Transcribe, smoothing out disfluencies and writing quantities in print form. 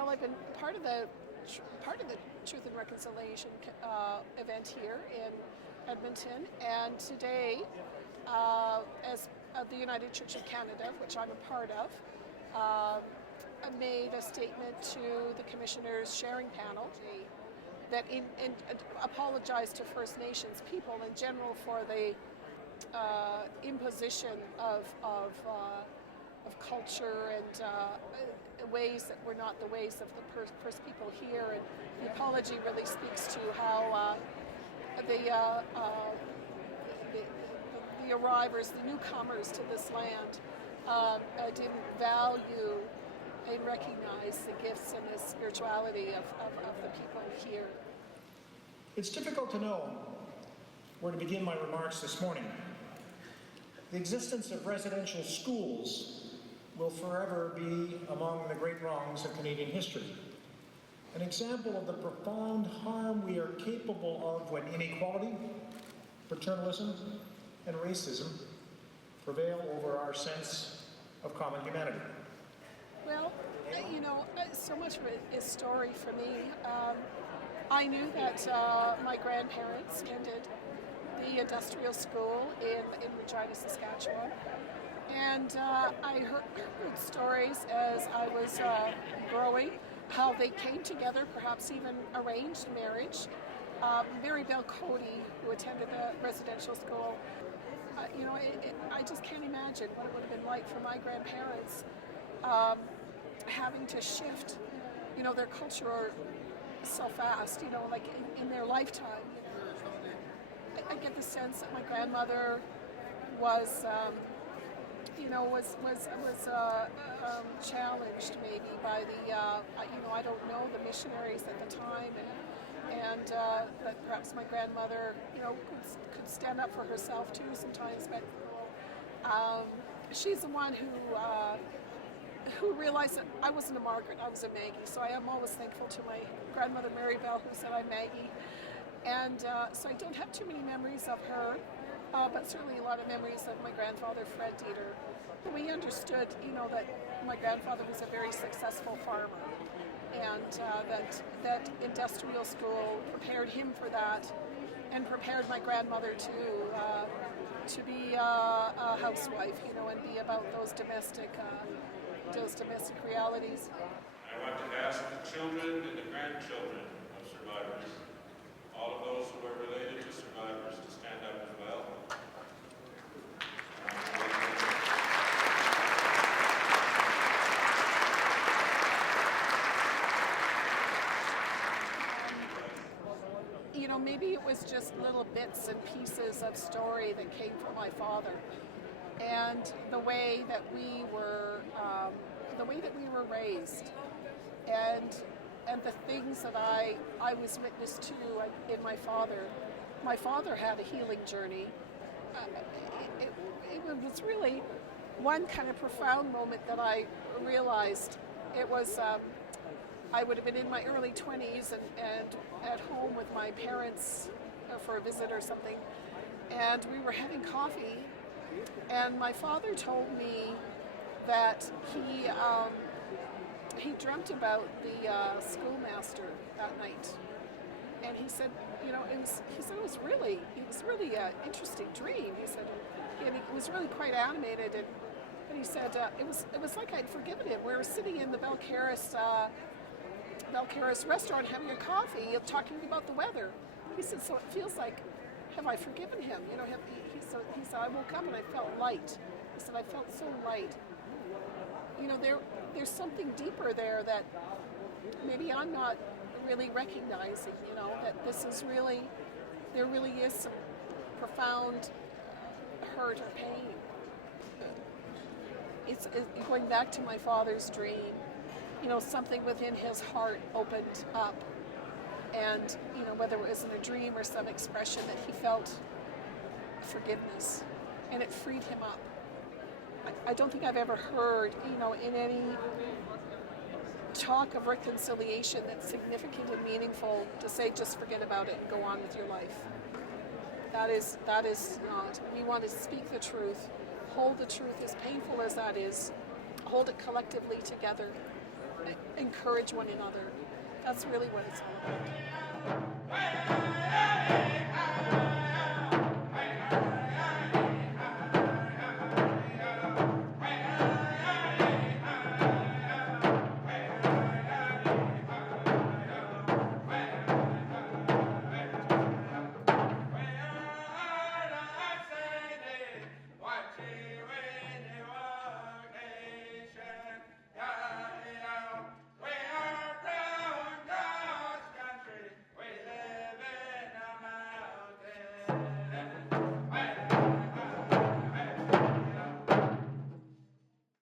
Well, I've been part of the Truth and Reconciliation event here in Edmonton, and today, as the United Church of Canada, which I'm a part of, I made a statement to the Commissioners' sharing panel that apologized to First Nations people in general for the imposition of culture and ways that were not the ways of the First people here. And the apology really speaks to how the arrivers, the newcomers to this land, didn't value and recognize the gifts and the spirituality of the people here. It's difficult to know where to begin my remarks this morning. The existence of residential schools will forever be among the great wrongs of Canadian history. An example of the profound harm we are capable of when inequality, paternalism, and racism prevail over our sense of common humanity. Well, so much of it is story for me. I knew that my grandparents attended the industrial school in Regina, Saskatchewan. And I heard stories as I was growing, how they came together, perhaps even arranged marriage. Mary Cody, who attended the residential school, I just can't imagine what it would have been like for my grandparents having to shift, their culture so fast, like in their lifetime. I get the sense that my grandmother was challenged maybe by the, I don't know, the missionaries at the time, and that perhaps my grandmother, could stand up for herself too sometimes, but she's the one who realized that I wasn't a Margaret, I was a Maggie, so I am always thankful to my grandmother Murry who said I'm Maggie, and so I don't have too many memories of her. But certainly a lot of memories of my grandfather, Fred Dieter. We understood, that my grandfather was a very successful farmer, and that industrial school prepared him for that, and prepared my grandmother to be a housewife, and be about those domestic realities. I want to ask the children and the grandchildren of survivors, all of those who are related to survivors, to stand up as well. Maybe it was just little bits and pieces of story that came from my father, and the way that we were raised, and the things that I was witness to in my father. My father had a healing journey. It was really one kind of profound moment that I realized. It was I would have been in my early 20s and at home with my parents for a visit or something, and we were having coffee, and my father told me that he dreamt about the schoolmaster that night, and he said, it was really an interesting dream. He said, and it was really quite animated, and he said it was like I'd forgiven him. We were sitting in the Belcaris restaurant having a coffee, talking about the weather. He said, so it feels like, have I forgiven him? He said, I woke up and I felt light. He said, I felt so light. There's something deeper there that maybe I'm not really recognizing, that this is really, there really is some profound hurt or pain. It's going back to my father's dream. Something within his heart opened up, and whether it was in a dream or some expression that he felt forgiveness, and it freed him up. I don't think I've ever heard, in any talk of reconciliation that's significant and meaningful to say just forget about it and go on with your life. That is not. We want to speak the truth, hold the truth, as painful as that is, hold it collectively together, encourage one another. That's really what it's all about.